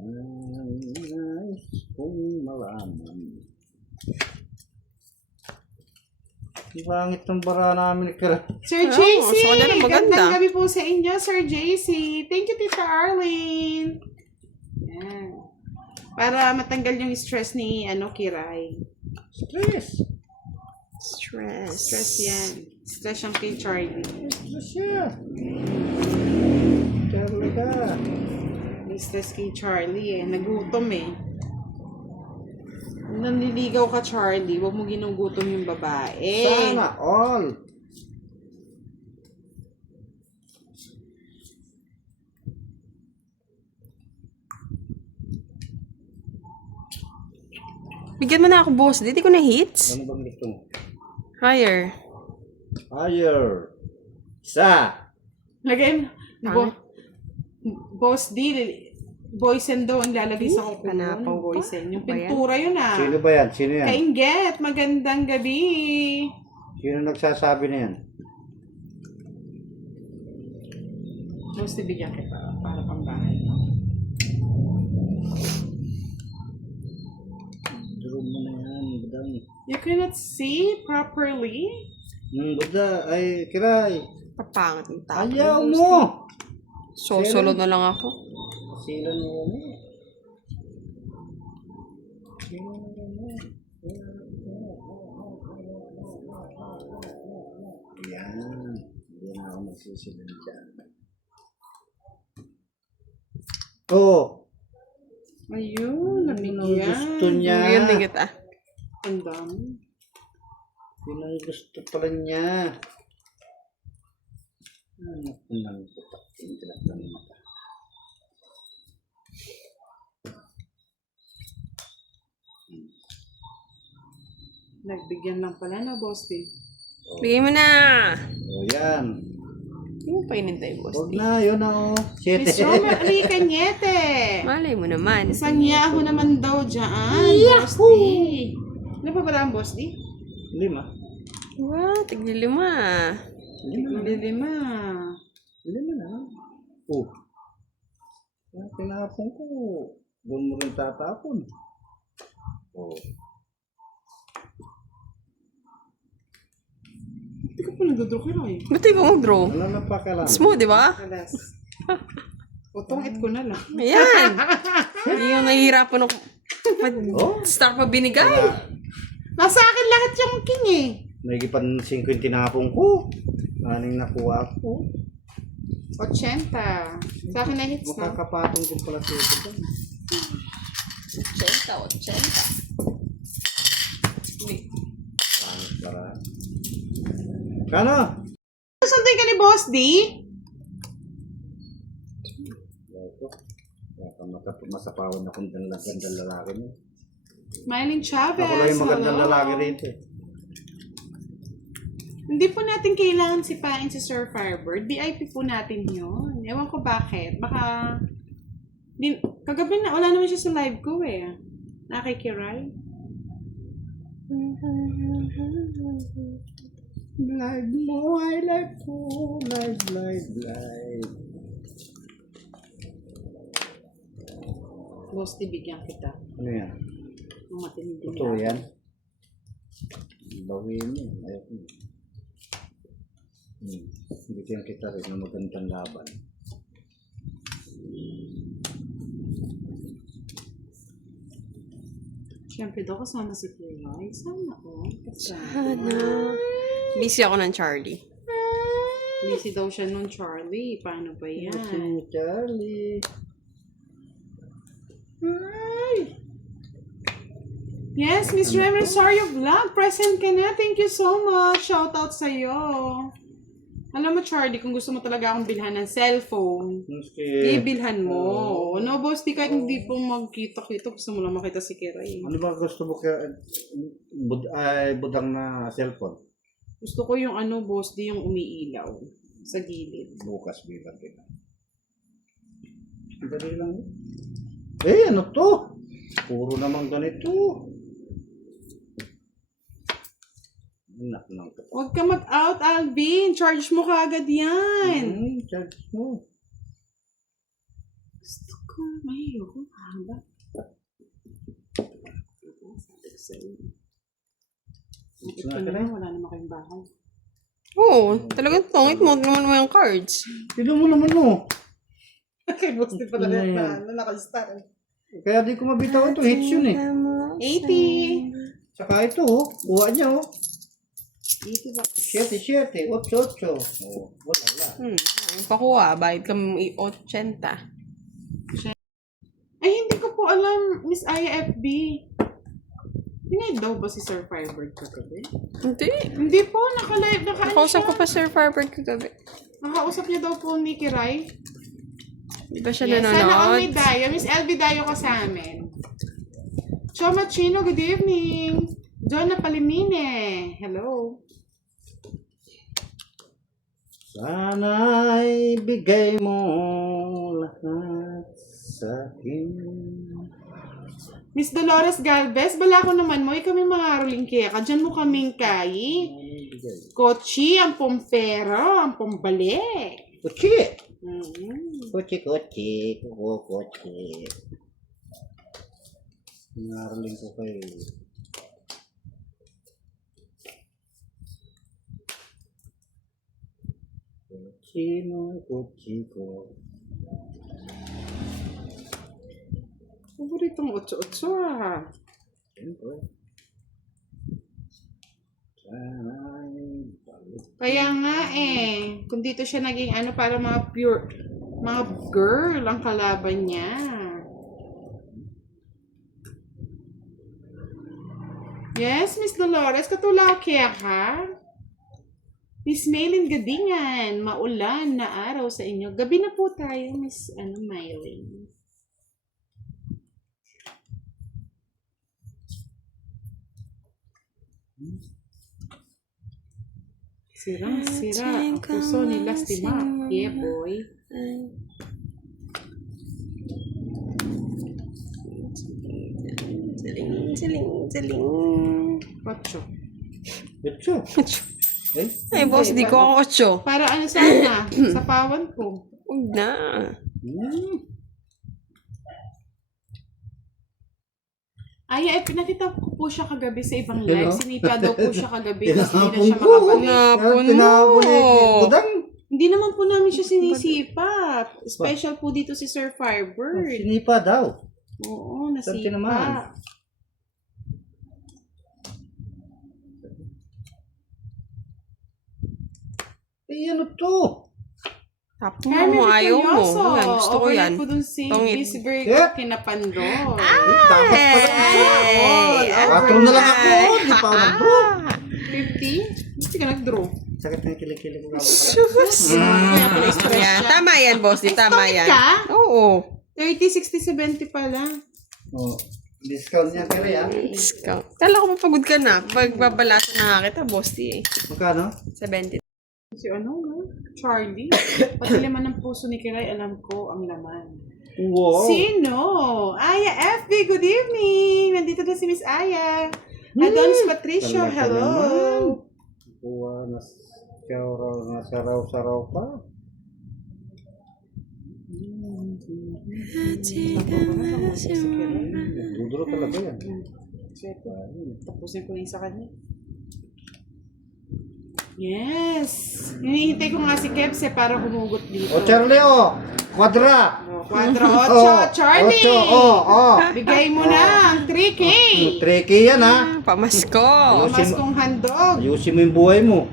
Nais kong malaman. Ang pangit ng bara namin. Sir JC, sa kanya na maganda. gandang gabi po sa inyo, Sir JC. Thank you, Tita Arlene. Yan. Para matanggal yung stress ni Kiray. Stress. Stress yan. Stress yung kay Charlie. Stress siya. Charlie ka. May stress kay Charlie nagutom Nanliligaw ka, Charlie. Huwag mo ginugutom yung babae. Sana all. Bigyan mo na ako, boss. Di ko na hits. Ano bang gusto mo? Higher. Higher. Isa. Lagay mo. Boss D, boysen daw ang lalagay sa kuko Panapaw mo. pa? Boysen. Yung Ba yan? pintura yun Sino ba yan? Sino yan? Kainget, magandang gabi. Sino nagsasabi na yan? Boss D, bigyan kita para pang bahay. Duro mo na yan, budang. You cannot see properly? Buda, ay, kiray. Papangit ng tao. Ayaw mo! Solo na lang ako. Silan mo mo. Silan mo mo. Yan. Hindi na ako magsisilan dyan. Oh! Ayun, nabigyan. Gusto niya. Bigyan din kita. Ang dami. Yun ang gusto pala niya. Ano ko lang putak. Tintilak ng mata. Nagbigyan lang pala na, Boss D. Bigyan mo na. O yan. Hindi mo pa inintay, boss. Huwag na, yun na o. Miss Roma Ricanyete. Malay mo naman. Isang yaho naman daw dyan, Boss D. Ano pa ba ang Boss D? 5. Wow, tigli-5. Lima. 5 na. Oh. Tinapon ko. Doon mo rin tatapon. Oh. Hindi ko pa nagdodraw kay Roy. Ba't ikaw mag-draw? Ano na pa ka lang? Smooth, di ba? Alas. Utong-it ko na lang. Ayan. Hindi yung nahihirapan ako. Oh. Start pa binigay. Nasa akin lahat yung king Nagipan 50 tinapon ko. Aning nakuha ko. 80. Sa akin na hits na. Makakapatong ko pala sa ito. 80. Pangit para. Kano? Sundin ka ni Boss D? Masapawan akong gandang lalaki mo. Mylene Chavez. Ako lang yung magandang hello. lalaki rito. Hindi po natin kailangan sipain si Sir Firebird. VIP po natin yun. Ewan ko bakit. Baka... kagabi na, wala naman siya sa live ko Nakikiray. Live mo, I like mo. Live. Boss, bigyan kita. Ano yan? Ang matindi Ito na. yan. Bawin mo. Ayoko mo. Bigyan kita rin ng magandang laban. Siyempre daw kasama si Kuya. Sana ko. Sana. Busy ako ng Charlie. Busy daw siya nun, Charlie. Paano ba yan? Si Charlie. Hi! Yes, Miss Rem Rosario Vlog. Present ka na. Thank you so much. Shout out sa'yo. Alam mo, Charlie, kung gusto mo talaga akong bilhan ng cellphone, ibilhan mo. No, boss, di kahit hindi po magkita-kita. Gusto mo lang makita si Kiray. Ano ba gusto mo kaya budang na cellphone? Gusto ko yung boss, di yung umiilaw sa gilid. Bukas bilang kita. Dali lang. Eh, ano to? Puro naman ganito. Anak lang to. Huwag ka mag-out, Alvin. Charge mo kaagad yan. Charge mo. Gusto ko. Ay, ako. Haba. Sabi ko sa'yo. Ito na, wala naman kayong bahay. Oo, talagang tungit mo naman mo yung cards. Sino mo naman mo? Okay, boss, di pala Ano na yan? naka-star. Kaya di ko mabitaw ito. Hits yun eh. 80. Saka ito oh. Kuha niya oh. 80 ba? 7, 8. Oh, wala. Ang pakuha, bayad ka 80. Ay, hindi ko po alam, Miss Aya FB. Pinay daw ba si Sir Firebird kagabi? Hindi. Hindi po, naka-live, Nakausap ko pa Sir Firebird kagabi. Nakausap niya daw po ni Kiray. Di ba siya Yes, sana all may nanonood? dayo. Miss LB dayo ka sa amin. Choma Chino, good evening. John Napalimine, hello. Sana'y bigay mo lahat sa akin. Miss Dolores Galvez, bala ko naman mo, kami mga ruling kaya ka. Diyan mo kaming kay. Kochi, ang pompero, ang pombalik. Kutsi! Mm-hmm. Kutsi. Naraling ko kayo. Kutsi ko. Paboritong 8-8 ah. Siyempre. Sana'y Kaya nga eh, kung dito siya naging ano para mga pure, mga girl ang kalaban niya. Yes, Miss Dolores, katulaw kaya ka? Miss Maylin Gadingan, maulan na araw sa inyo. Gabi na po tayo, Miss Maylin. Sira, ang puso ni Lastima. Yeah, boy. Siling. Pacho. Kutsi. Ay, boss, di ko ako 8. Para ano sana, sa pawan ko. Huwag na. Ay, pinakita ko po siya kagabi sa ibang live. Hello? Sinipa daw po siya kagabi. Tapos hindi na Tinapon siya ko. makabalik. Napon Tinapon mo. Budang. Hindi naman po namin siya sinisipa. Special po dito si Sir Firebird. Sinipa daw. Oo, Swerte naman. nasipa. Ano to? Tapos mo, ayaw mo. Yan, gusto ko yan. po dun si Tongit. Miss Virgo Shit. Kinapandor. Dapat pala ito. Patro na lang ako. Di pa ako nag-draw. 50? Hindi ka nag-draw. Sakit ng kilig-kilig ko. Kaya pala stress Yan, siya. tama yan, boss. Di tama Tongit yan. ka? Oo. 30, 60, 70 pala. Oh, discount niya kaya yan. Discount. Kala ko mapagod ka na. Pag babalasan na kita, boss, di eh. Magkano? 70. Si ano, no? Charlie. Pati laman ng puso ni Kiray, alam ko ang laman. Wow. Sino? Aya FB, good evening! Nandito na si Miss Aya. Adonis Patricio, Talaga hello! naman. Kuha na saraw-saraw pa. Duduro talaga yan. Tapusin ko yung sa kanya. Yes! Hinihintay ko nga si Kebse para humugot dito. O Charlie o! Kwadra! 4-8, Charlie! 8, Bigay mo na ang 3K! Tricky yan ha. Pamasko. Pamaskong handog. Ayusin mo yung buhay mo.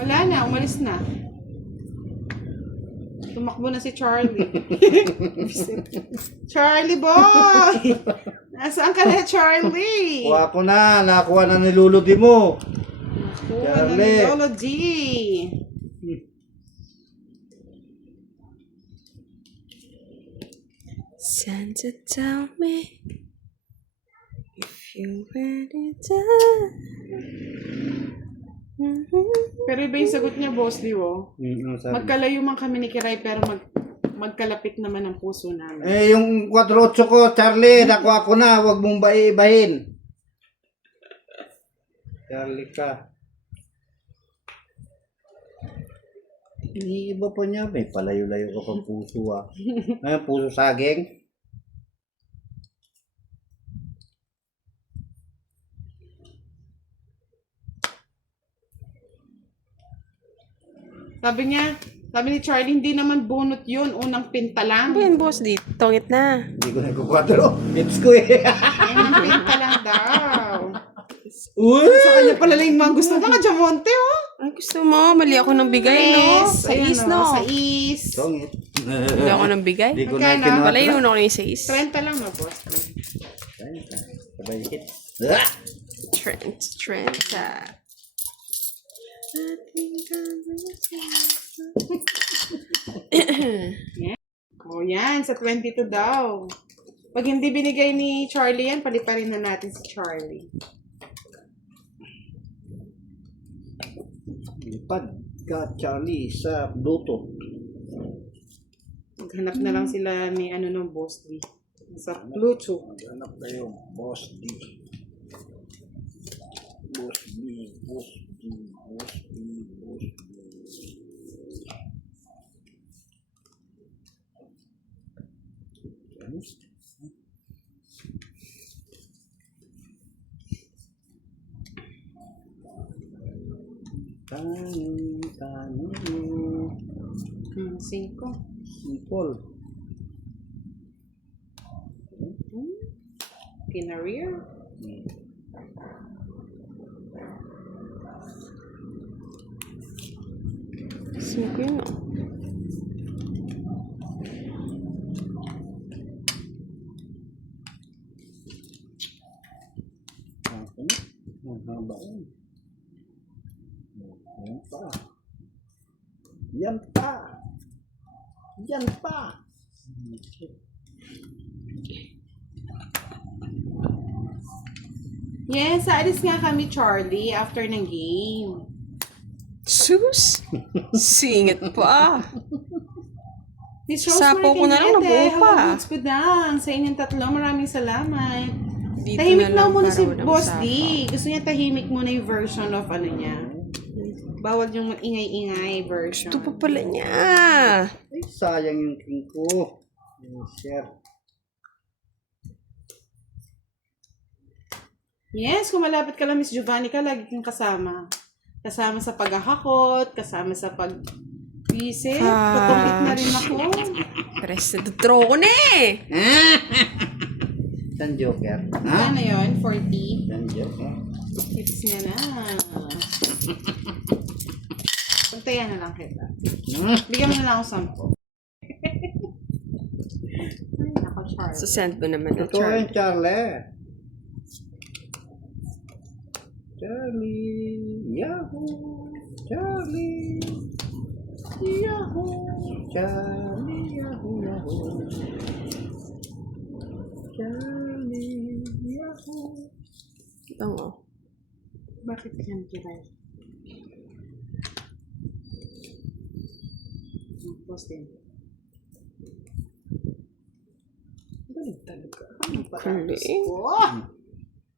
Wala na, umalis na. Tumakbo na si Charlie. Charlie boy! Nasaan ka na, Charlie? Kuha ko na. Nakuha na niluludi mo. Kuha na ni Charlie. Lolo G. Santa, tell me if you ready to. Pero iba yung sagot niya, boss, di wo? Sabi. Magkalayo man kami ni Kiray, pero magkalapit naman ang puso namin. Eh, yung 4-8 ko, Charlie, nakuha ko na. Huwag mong ibahin. Charlie ka. Iniiba pa niya. May palayo-layo ka pang puso ah. Ngayon, puso saging. Sabi ni Charlie, hindi naman bunot yun. Unang pinta lang. Ano yan, boss? Di, tongit na. Hindi ko nagkukwadro. It's ko eh. Unang pinta lang daw. Uy! Sa kanya pala lang yung mga gusto. Mga Jamonte, oh. Ay, gusto mo? Mali ako ng bigay, no? Sa Ayan, is, oh, no? Sa is. Songit. Mali ako ng bigay. Hindi ko na Magkano? kinuha. Wala yun ako yung sa is. 30 lang na, boss. Sabay hit. Trent. Oh, yan. Sa 22 daw. Pag hindi binigay ni Charlie yan, paliparin na natin si Charlie. Lipad ka, Charlie, sa Bluetooth. Maghanap na lang sila ni ano nung boss D. Sa Bluetooth. Maghanap kayo, Boss D. Boss D, Boss D, Boss D, Boss D. Kanin. 5. Simple. Kinareer. Sino yun, no? Ang haba yun. Yan pa. Yan pa. Yan pa. Yes, aalis nga kami, Charlie, after ng game. Sus! Singit pa. Miss Sapo ko na lang, nabuo pa. Hawag ko dang. Sa inyong tatlo, maraming salamat. Dito Tahimik na lang na muna si para walang Boss sapo. D. Gusto niya tahimik muna yung version of ano niya. Bawal yung ingay-ingay version. Ito pa pala niya. Ay, sayang yung king ko. Share. Yes, kung malapit ka lang, Miss Giovanni ka, lagi kang kasama. Kasama sa paghahakot, kasama sa pag-visit. Patungkit na rin ako. Press na draw ko na eh. Dan Joker. Ano yun? 40? Dan Joker. Hits niya na. Puntayan na lang kita. Bigyan mo na lang ako 10. Ay, nako, Charles. So, send mo naman ng Ito yung charge. Charlie. Charlie. Yahoo. Charlie. Yahoo. Charlie. Yahoo. Yahoo. Charlie. Yahoo. Ito mo. Bakit yan kira? Post din. Galing talaga. Ano pa Galing. ko?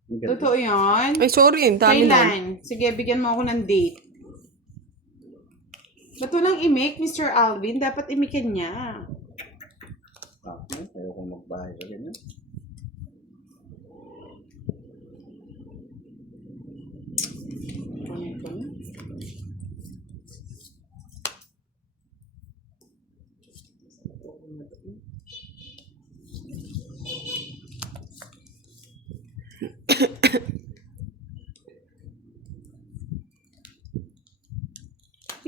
Totoo yan? Ay, sorry. Ang dami na. Kailan? Sige, bigyan mo ako ng date. Ba't walang i-make, Mr. Alvin? Dapat imikin niya. Ayaw kong magbahay sa ganyan. Ano ito?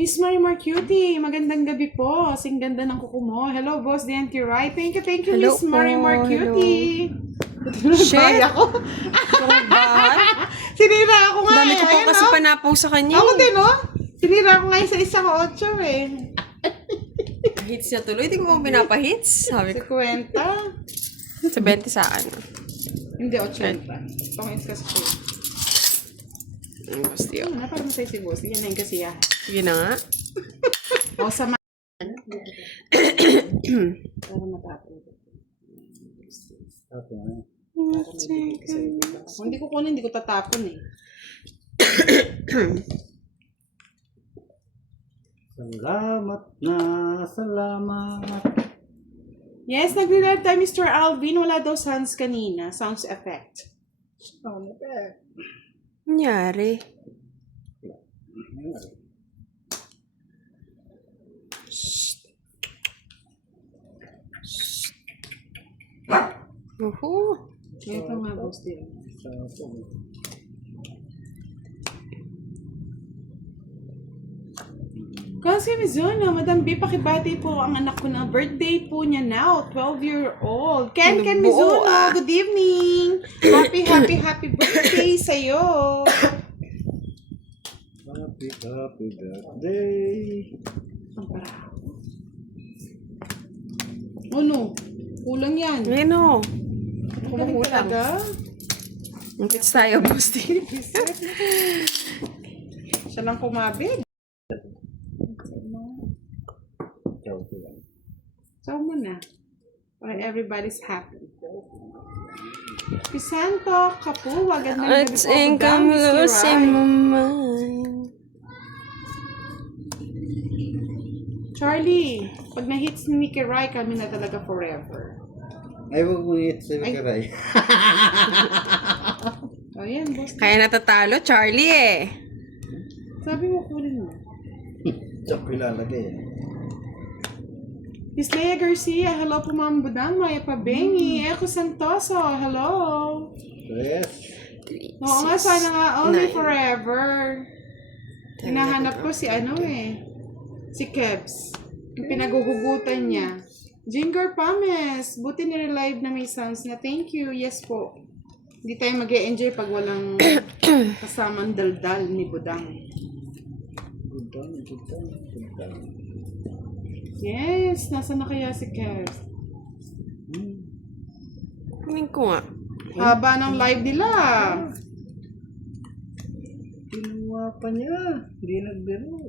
Miss Marimar Cutie, magandang gabi po. Sing ganda ng kuko mo. Hello, Boss DNT Right. Thank you, Hello Miss po. Marimar Cutie. Shit. Ako. Itong bahay. Sinira ako nga Dami ko eh. po Ayun, kasi oh. panapaw sa kanya. Ako din, oh. Sinira ko nga yung sa 1 eh. Hits niya tuloy. Hindi ko mo pinapahits. Sabi Sa ko. kwenta. Sa 20 sa akin. Hindi, 80. Pangins kasi siya. Ang gusto yun. Ano, parang masaya si Boss. Yan na yung kasiyahan. Sige na nga. O, sama. Para matapon. Okay. Kung hindi ko kunin, hindi ko tatapon eh. Salamat na, salamat. Yes, nagre-live tayo, Mr. Alvin. Wala daw sounds kanina. Sounds effect. Nangyari. Uhu. Ito nga, boss din. Kasi Mizuno, Madam B, pakibati po ang anak ko na birthday po niya now, 12-year-old. Ken Mizuno, good evening. Happy birthday sa'yo. Happy birthday. Oh no, kulang yan. Ano? Kulang talaga. Magkits tayo, Bosti. Siya lang kumabig. So mo na. Para everybody's happy. Pisanto, kapu, wagad na It's income losing my mind. Charlie, pag na-hits ni Nicky Rai, kami na talaga forever. Ay, wag mo hit sa karay. O yan, boss. Kaya natatalo, Charlie eh. Sabi mo, kunin mo. Diyan ko ilalagay. Miss Leia Garcia, hello po Ma'am Budang, Maya Pabengi, Eko Santoso, hello. Yes. Oo nga, sana nga, only 9. forever. Hinahanap ko si ano si Kebs. Yung pinaguhugutan niya. Jinger Pames, buti nirelive na may sounds na. Thank you, yes po. Hindi tayo mag-e-enjoy pag walang kasamang daldal ni Budang. Budang. Yes, nasa na kaya si Kebs? Kunin ko nga. Haba ng live nila. Kinuha pa niya. Hindi nagbiro.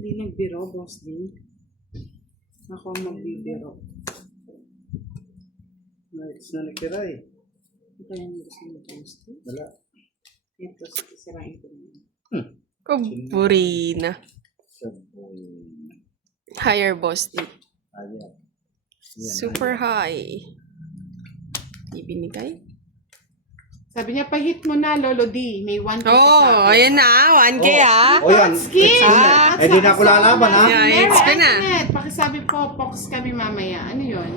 Hindi nagbiro, boss din. Ako ang magbibiro. Nights na nakiray. Ito yung gusto mo post. Wala. Ito, sisirain ko na. Kuburina. Saboy. Higher, Bosti. Ayan. Super high. Ibinigay? Sabi niya, pahit mo na, Lolo D. May 1K Oh, ayan na. 1K ah. O yan. Skip! Eh di na ako lalaban ha. Yeah, Mary it's ko na. Antoinette, pakisabi po, Pox kami mamaya. Ano yun?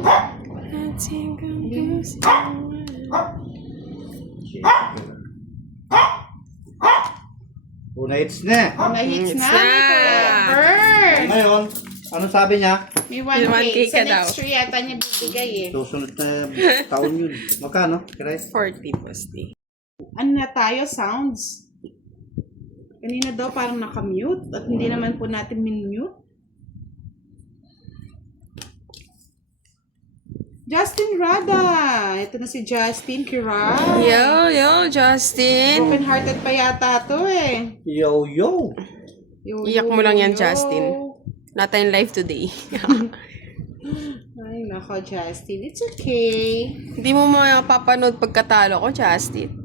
Una hits na. Nahits It's na. na. Forever. Ngayon, ano sabi niya? May May 1K. 1K Sa ka daw. next year yata niya bibigay eh. Susunod na taon yun. Magkano? Kiray? 40, Bosti. Ano na tayo? Sounds. Kanina daw parang nakamute at hindi naman po natin min-mute. Justin Rada. Ito na si Justin Kiray. Yo, Justin. Broken-hearted pa yata to eh. Yo. Yo, Iyak mo lang yan, yo. Justin. Not in live today. Ay, nako, Justin. It's okay. Hindi mo mapapanood pagkatalo ko, Justin.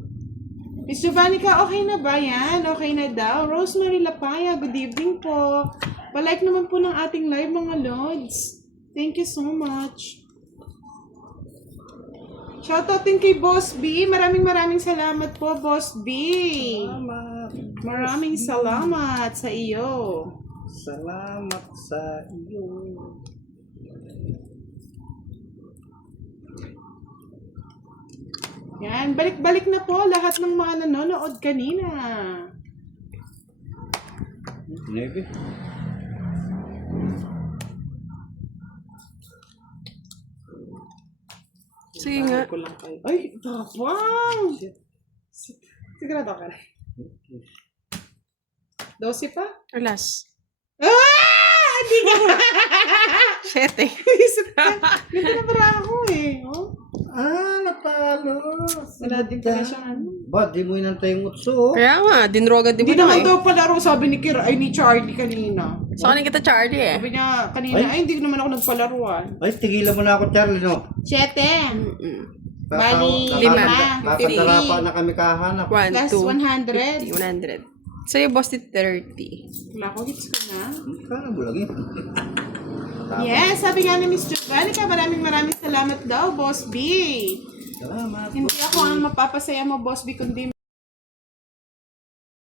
Miss Giovannica, okay na ba yan? Okay na daw. Rosemary Lapaya, good evening po. Palike naman po ng ating live, mga lods. Thank you so much. Shoutout din kay Boss B. Maraming salamat po, Boss B. Maraming salamat sa iyo. Salamat sa iyo. Yan, balik-balik na po lahat ng mga nanonood kanina. Nebe. Sige nga. Ko lang kayo. Ay, tapang! Sigurado ka na. 12 pa? Alas. Ah! Hindi ka! 7. Isip ka. Ganda na para ako eh. Oh? Natalo. Wala din pala siyang ano. Ba, di mo inantay yung utso. Kaya nga, dinroga di Hindi ba na naman eh. daw palaro, sabi ni Charlie kanina. Sa kanin kita, Charlie eh. Sabi niya kanina, ay hindi naman ako nagpalaruan. Ay, tigilan mo na ako, Charlie, no? 7. Mm-mm. Bali, 5. Kakandara pa na kami kahanap. 1, Plus 2, 100. 100. Sa'yo, Boss, 30. Wala ko, hits ko na. Kala mo lagi. Yes, sabi nga ni Miss Jovanica, maraming salamat daw, Boss B. Salamat. Hindi ako ang mapapasaya mo, Boss B, kundi